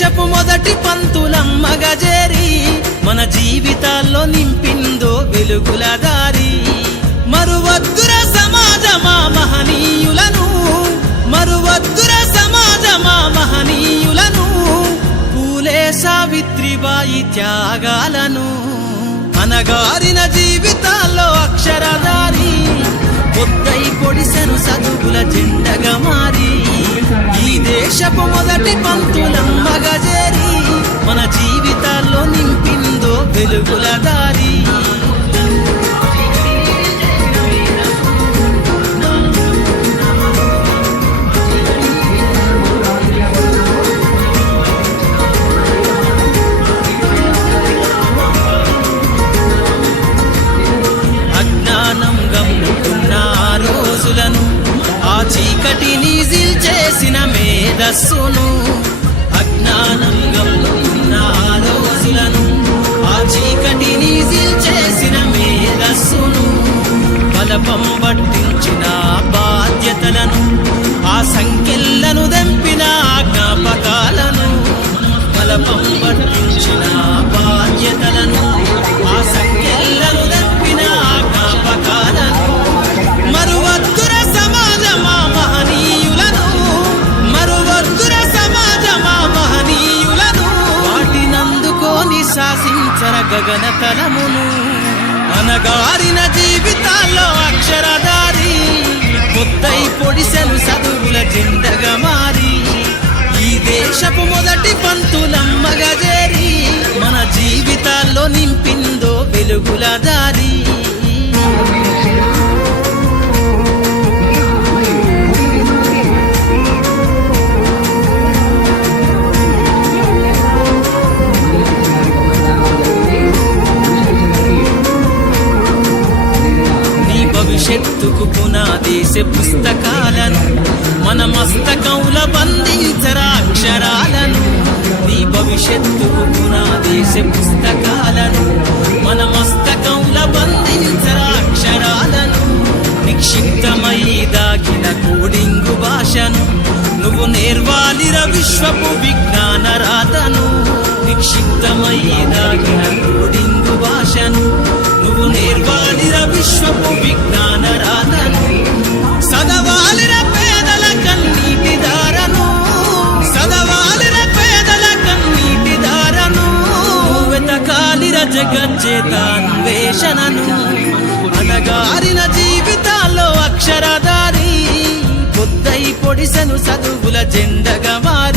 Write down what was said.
దేశపు మొదటి పంతులమ్మగా చేరి మన జీవితాల్లో నింపిందో వెలుగుల దారి. మరువద్దుర సమాజమా మహనీయులను, మరువద్దుర సమాజమా మహనీయులను, పూలే సావిత్రిబాయి త్యాగాలను. అనగారిన జీవితాల్లో అక్షరధారి పొద్దై పొడిసెను చదువుల జెండగా మారి. ఈ దేశపు మొదటి పంతులమ్మగా చేరి మన జీవితాల్లో నింపిందో వెలుగుల దారి. అజ్ఞానం గమ్ముకున్న రోజులను, ఆ చీకటిని చేసిన మేధస్సును. అజ్ఞానం గమ్ముకున్న రోజులను, ఆ చీకటిని చేసిన మేధస్సును. బలపం పట్టించిన బాధ్యతలను, ఆ సంఖ్యలను దంపిన జ్ఞాపకాలను. బలపం పట్టించిన బాధ్యతలను, ఆ సంఖ్యలను దంపిన జ్ఞాపకాలను. మరువద్దుర సమాజమా మహనీయులను, మరువద్దుర సమాజమా మహనీయులను, వాటినందుకోని శాసించర గగన తలమును. అనగారిన జీవితాల్లో అక్షరధారి పొద్దై పొడిసెను చదువుల జెండగా మారి. ఈ దేశపు మొదటి పంతులమ్మగా చేరి మన జీవితాల్లో నింపిందో వెలుగుల దారి. భవిష్యత్తుకు పునాదేశే పుస్తకాలను, మన మస్తకంలో బంధించరా అక్షరాలను. నీ భవిష్యత్తుకు పునాదేశే పుస్తకాలను, మన మస్తకంలో బంధించరా అక్షరాలను. నిక్షిప్తమై దాగిన కోడింగు భాషను నువ్వు నేర్వాలిర విశ్వపు విజ్ఞాన రాతను. నిక్షిప్తమై దాగిన కోడింగు భాషను నువ్వు నేర్వాలిర విశ్వపు విజ్ఞాన రాతను. సదవాలిర పేదల కన్నీటి దారను, సదవాలిర పేదల కన్నీటి దారను. వెతకాలిర జగజ్జేత అన్వేషణను. అనగారిన జీవితాల్లో అక్షరధారి పొద్దై పొడిసెను చదువుల జెండగా మారి.